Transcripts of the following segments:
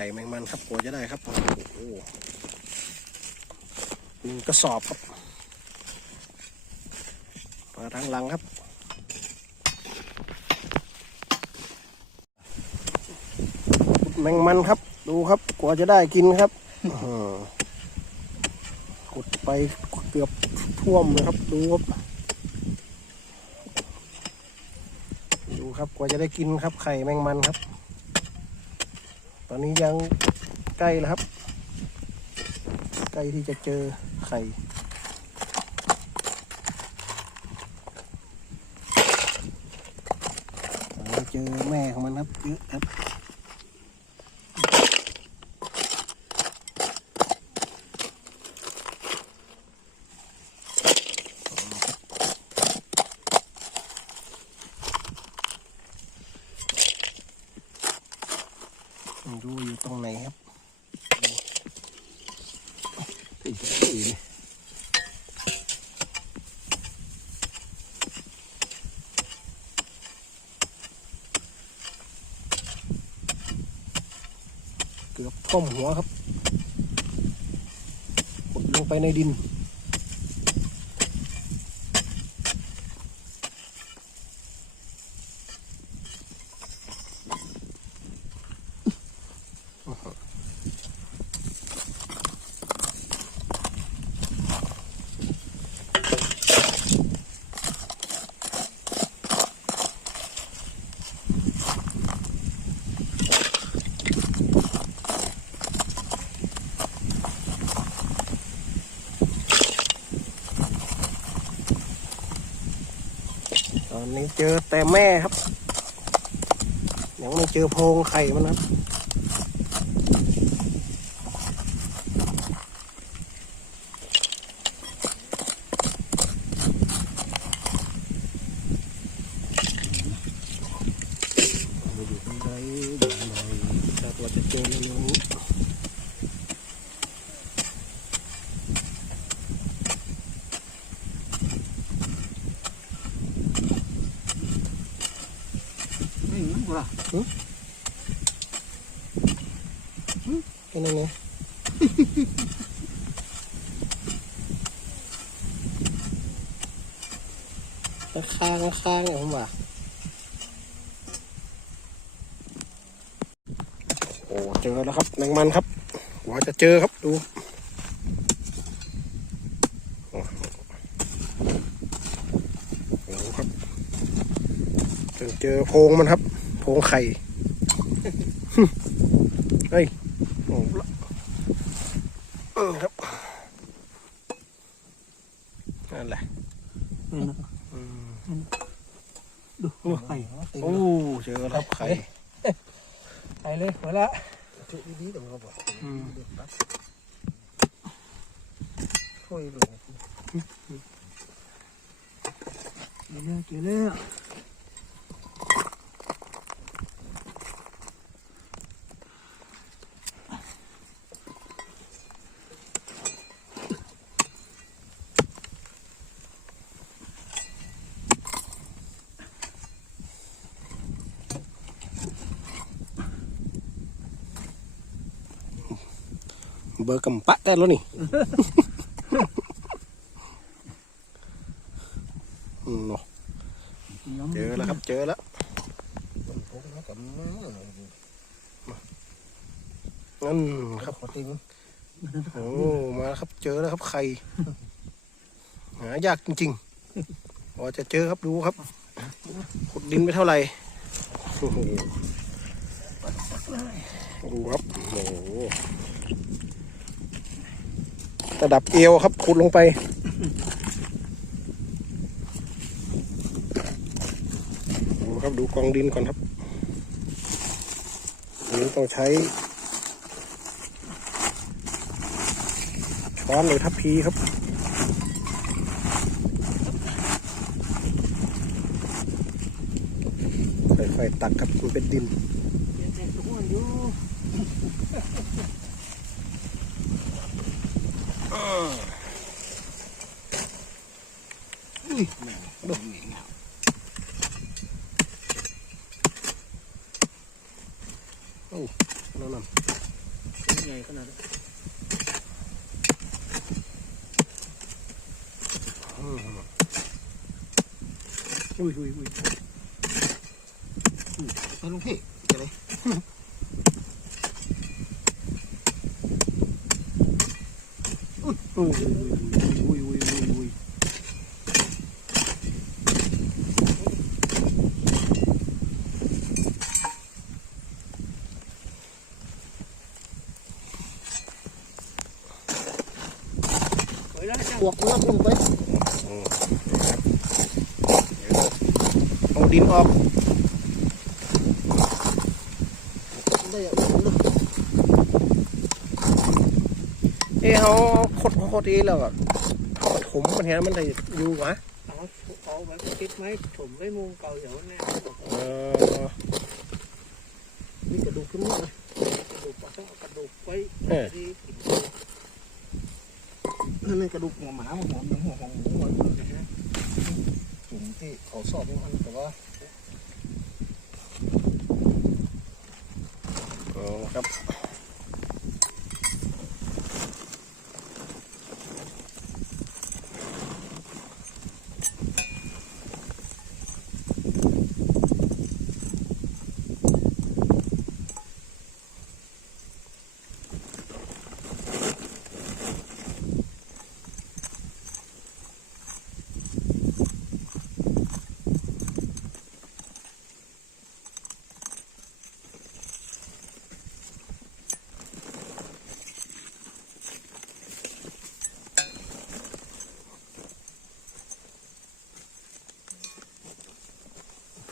ข่แมงมันครับกว่าจะได้ครับโอ้โหหนึ่งกระสอบครับมาทางหลังครับแมงมันครับ ดูครับกว่าจะได้กินครับอื้อหือขุดไปเกือบท่วมเลยครับ ดูครับ ดูครับกว่าจะได้กินครับไข่แมงมันครับ ตอนนี้ยังใกล้แล้วครับ ใกล้ที่จะเจอไข่เจอแม่ของมันครับเยอะครับ ไม่รู้อยู่ตรงไหนครับอีกอีกเกือบท่วมหัวครับกดลงไปในดิน อนนี้เจอแต่แม่ครับ ยังไม่เจอโพงไข่มันครับอยู่ตรงไหนอยู่ตรงไหนคาดว่าจะเจอเร็วๆนี้ ไม่งั้ นกูละแค่นั้นเองข้างข้างข้างเนี่ยผมว่าโอ้เจอแล้วครับแมงมันครับว่าจะเจอครับดูโอ้โหครับจนเจอโพงมันครับ โพรงไข่ เฮ้ยโอ้โหละเออครับ นั่นแหละนี่นะอืมดูไข่โอ้เจอแล้วครับไข่ ไข่เลยหมดละถือดีๆแต่ว่าบอกอืมช่วยเลยเกี่ยวเลยเกี่ยวเลยเบอร์กำปะได้แล้ว นี่อืมเนาะเจอแล้วครับ เจอแล้วนั่นครับขอติงโอ้มาแล้วครับเจอแล้วครับไข่หายากจริงๆว่าจะเจอครับดูครับขุดดินไปเท่าไหร่โอ้โหดูครับโอ้โห ระดับเอวครับขุดลงไป ดูครับดูกองดินก่อนครับอันนี้ต้องใช้ช้อนหรือทัพพีครับค่อยๆตักครับมันเป็นดิน นั่นน่ะใหญ่ขนาดนั้นอืมอุ้ยอุ้ยอุ้ย ไอ้ลุงพี่จะไรอุ้ยอุ้ยอุ้ยอุ้ยอุ้ย เฮ้ยแล้วจ้า บวกลากลงไป เอาดินออก ได้อะอุ้มนะ เอ้เขาขดขดเองแล้วอะเขามาถมมันเห็นมันเลยอยู่วะเอาเอาไว้คิดไหมถมไว้มุมเก่าอย่างนั้นแน่เออมีกระดูกขึ้นมาเลยกระดูกปลาต้องเอากระดูกไว้ดีกินนั่นนี่กระดูกหัวหมาหัวหอมยังหัวหอมหัวหอมจุ่มที่เขาสอบมันแต่ว่า อ๋อครับ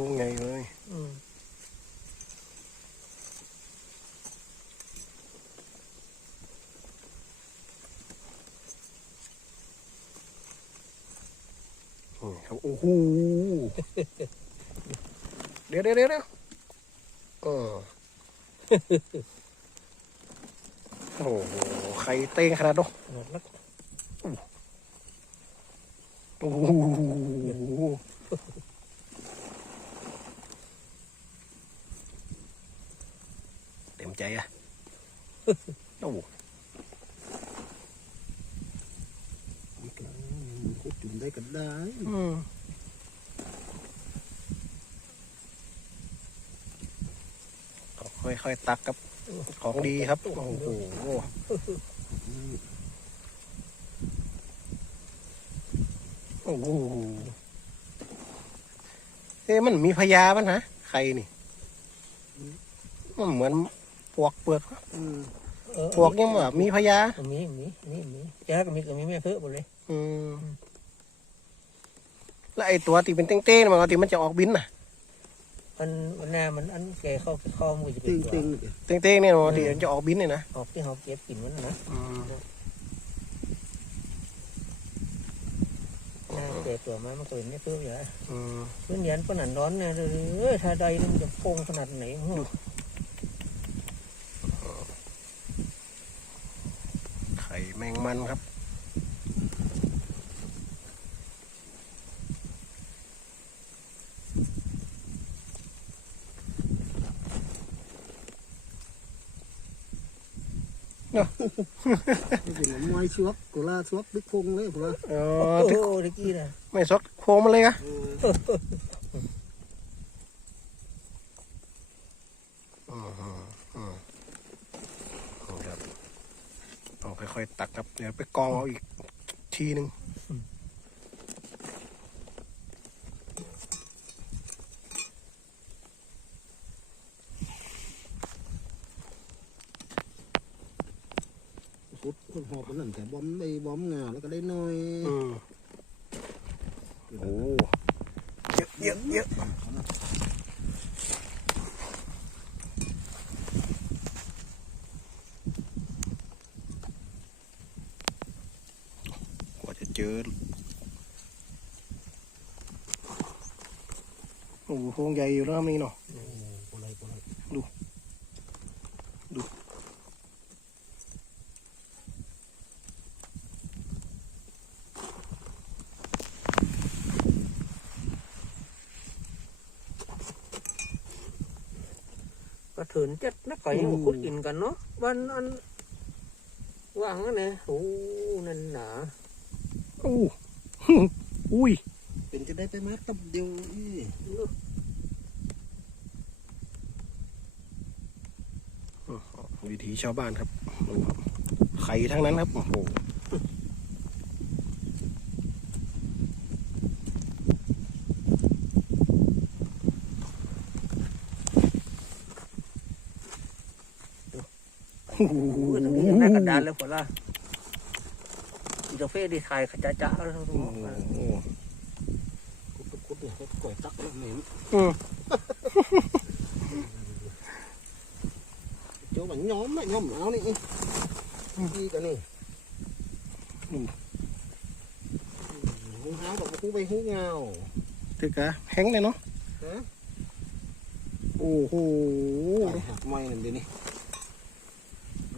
พูไงเลยอืมอืมครับโอ้โหเดี๋ยวเดี๋ยวเดี๋ยวเดี๋ยวเออโอ้โหไข่เต้งขนาดนั้นหมดแล้วโอ้โหเต็ มใจอะโอ้โหก็จุ่มได้กันได้อืมค่อยๆตักครับ ของดีครับ โอ้โหโอ้โหเอ๊ะมันมีพญาป่ะนะไข่นี่ มันเหมือน ปวกเปลือกอืมปวกยังแบบมีพญามีมีมีมีจ้าก็มีก็มีแม่เพิ่มหมดเลยอืมแล้วไอ้ตัวที่เป็นเต้งๆมันปกติมันจะออกบินน่ะมันมันหน้ามันอันแก่เข้าคอมันจะเป็ตินงตัวติงเต้งๆเนี่ยปกติมันจะออกบินเลยนะออกที่เขาเก็บกินมันนะอืมหน้าแก่ตัวมามันก็เป็นแม่เพิ่มอยู่แล้วอืมพื้นยันขนาดร้อนเนี่ยเอ้ยถ้าใดนี่มันจะโป่งขนาดไหนโอ้โห ไข่ แมงมันครับเป็นมวยชวกกุลาชวกบิ๊กพงเลยพวกอ๋อโอ้ที่โหตะกี้นะไม่ซดโคมมันเลยอะอืมอืมอืมครับเอา ค่อยๆตักครับ เดี๋ยวไปกองเอาอีกทีหนึ่งสุดคนหอบมันนั่นแต่บอมได้บอมงาแล้วก็ได้น้อยอืมโอ้เยอะเยอะเยอะกว่าจะเจอ โอ้โหโค รงใหญ่อยู่รอบนี้เนาะโอ้โหอะไระไรก็ถืนเจ็ดนักไก่ยังขุดกินกันเนาะวันอันวางนั่นนะโอ้นั่นหนาโอ้อุ้ยเป็นจะได้ไปมาตับเดียวอี วิถีชาวบ้านครับดูครับไข่ทั้งนั้นครับโอ้โหโอ้ทั้งนี้หน้ากระดานเลยพอละอีกาแฟดีถ่ายขจ้าจ้าแล้วทุกโอ้คนโหกุดกุดเนี่ยก็ก่อยตักเหม็นอืม chỗ bánh nhóm lại nhóm áo này đi cái này hú áo và hú bay hú ngào ตึกอะแห้งเลยเนาะฮะโอ้โห hạt mây này đây này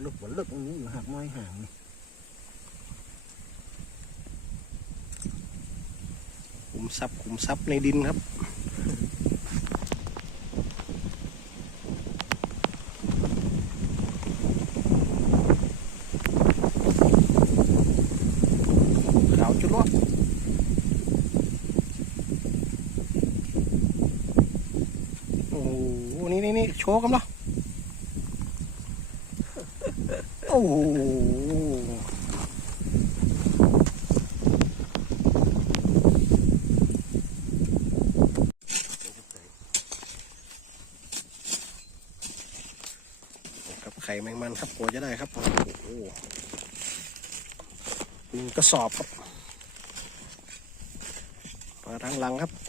lực vẫn lực những hạt mây hàng này ขุมทรัพย์ขุมทรัพย์ในดินครับ ขาวจุดรอดโอ้โห นี่นี่นี่ โชว์กันเนาะโอ้โหกับไข่แมงมันครับกลัวจะได้ครับ โอ้โหนึ่กระสอบครับปลาทางลังครับ